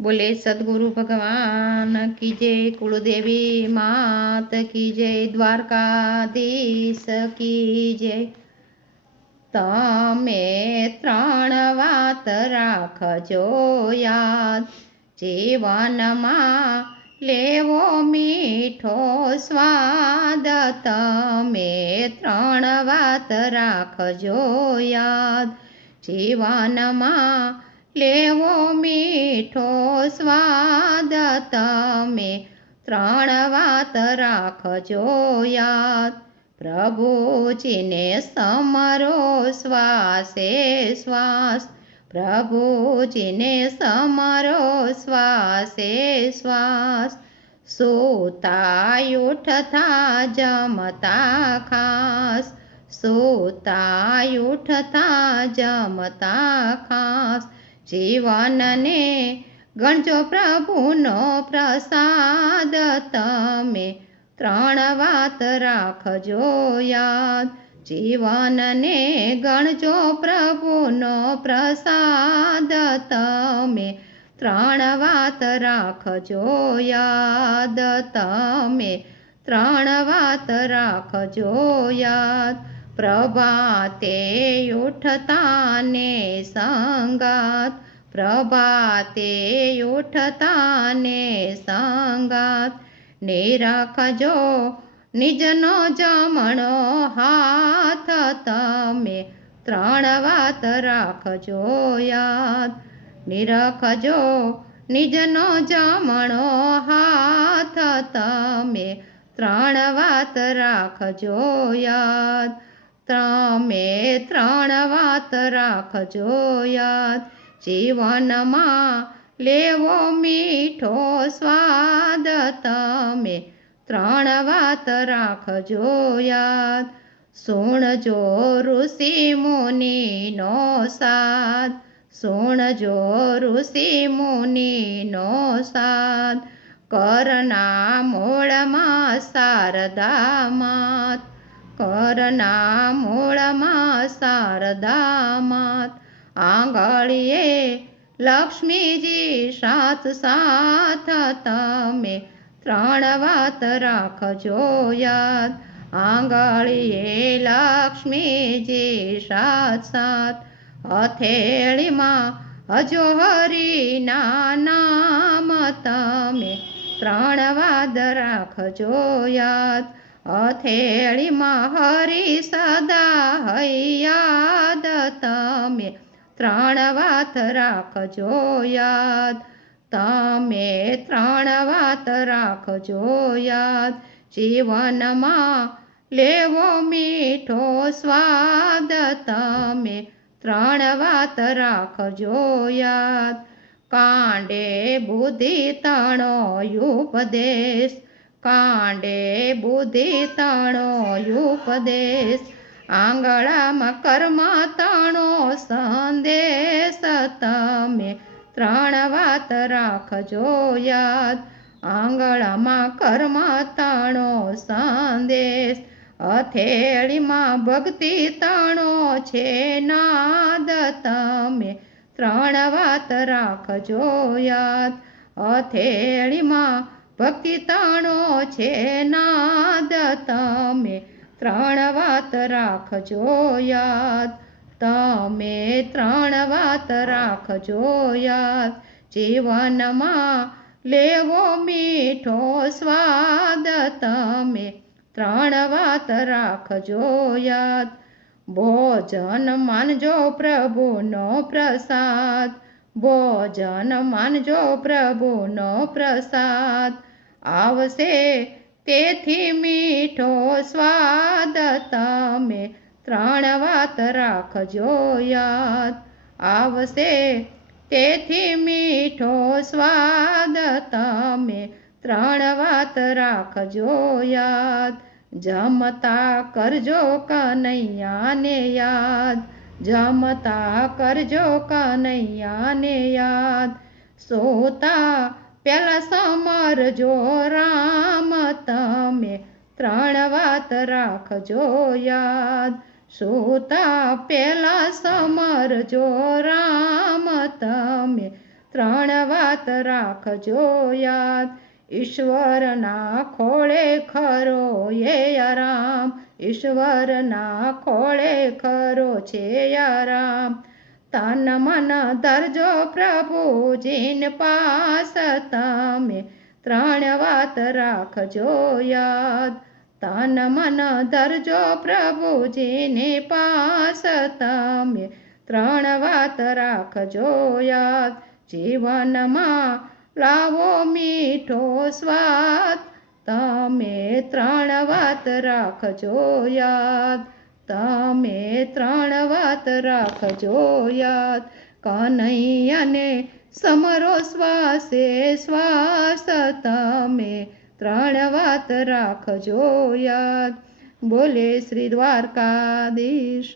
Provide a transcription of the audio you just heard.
बोले सदगुरु भगवान की जय, कुलदेवी मात की जय, द्वारकाधीश की जय। तमे त्रण वात राखजो याद, जीवનમાં લેવો મીઠો સ્વાદ। તમે ત્રણ વાત રાખજો યાદ, જીવનમાં લેવો મીઠો સ્વાદ। તમે ત્રણ વાત રાખજો યાદ, પ્રભુજીને સમરો શ્વાસે શ્વાસ। પ્રભુજીને સમરો શ્વાસે શ્વાસ। સૂતા ઉઠતા જમતા ખાસ, સૂતા ઉઠતા જમતા ખાસ। જીવનને ગણજો પ્રભુનો પ્રસાદ, તમે ત્રણ વાત રાખજો યાદ, જીવનને ગણજો પ્રભુનો પ્રસાદ। તમે ત્રણ વાત રાખજો યાદ, તમે ત્રણ વાત રાખજો યાદ। પ્રભાતે ઉઠતા ને સંગાત, પ્રભાતે ઉઠતા ને સંગાત। નિરાખજો નિજનો જમણો હાથ, તમે ત્રણ વાત રાખજો યાદ, નિરખજો નિજનો જમણો હાથ। તમે ત્રણ વાત રાખજો યાદ, તમે ત્રણ વાત રાખજો યાદ। જીવનમાં લેવો મીઠો સ્વાદ, તમે ત્રણ વાત રાખજો યાદ। સુણજો ઋષિ મુનિનો સાદ, સુણજો ઋષિ મુનિનો સાદ। કરના મૂળમાં શારદા માત, કરના મૂળમાં શારદા માત। આંગળીએ લક્ષ્મીજી સાથ સાથ, તમે ત્રણ વાત રાખજો યાદ, આંગળીએ લક્ષ્મીજી સાથ સાથ। હથેળીમાં હજો હરિના નામ, તમે ત્રણ વાત રાખજો યાદ, હથેળીમાં હરિ સદા હૈયાદ। તમે ત્રણ વાત રાખજો યાદ, તમે ત્રણ વાત રાખજો યાદ। જીવનમાં લેવો મીઠો સ્વાદ, તમે ત્રણ વાત રાખજો યાદ। કાંડે બુદ્ધિ તણો ઉપદેશ, કાંડે બુદ્ધિ તણો ઉપદેશ। આંગળામાં કર્મ તણો સંદેશ, તમે ત્રણ વાત રાખજો યાદ, આંગળામાં કર્મ તણો સંદેશ। હથેળીમાં ભક્તિ તણો છે નાદ, તમે ત્રણ વાત રાખજો યાદ, હથેળીમાં ભક્તિ તણો છે નાદ। તમે ત્રણ વાત રાખજો યાદ, તમે ત્રણ વાત રાખજો યાદ। જીવનમાં લેવો મીઠો સ્વાદ, તમે ત્રણ વાત રાખજો યાદ। ભોજન માનજો પ્રભુનો પ્રસાદ, ભોજન માનજો પ્રભુનો પ્રસાદ। આવશે તેથી મીઠો સ્વાદ, તમે ત્રણ વાત રાખજો યાદ, આવશે તેથી મીઠો સ્વાદ, તમે ત્રણ વાત રાખજો યાદ। જમતા કરજો કનૈયાને યાદ, જમતા કરજો કનૈયાને યાદ। સોતા પેલા સમરજો રામ, તમે ત્રણ વાત રાખજો યાદ, સૂતા પેલા સમરજો રામ, તમે ત્રણ વાત રાખજો યાદ. ઈશ્વરના ખોળે ખરો એ આરામ, ઈશ્વરના ખોળે ખરો છે આરામ. તન મન ધરજો પ્રભુજીન પાસ તમે, ત્રણ વાત રાખજો યાદ. તન મન ધરજો પ્રભુજીને પાસ તમે, ત્રણ વાત રાખજો યાદ. જીવનમાં લાવો મીઠો સ્વાદ, તમે ત્રણ વાત રાખજો યાદ. તમે ત્રણ વાત રાખજો યાદ. કનૈયાને સમરો શ્વાસે શ્વાસ, તમે ત્રણ વાત રાખજો યાદ. બોલે શ્રી દ્વારકાધીશ.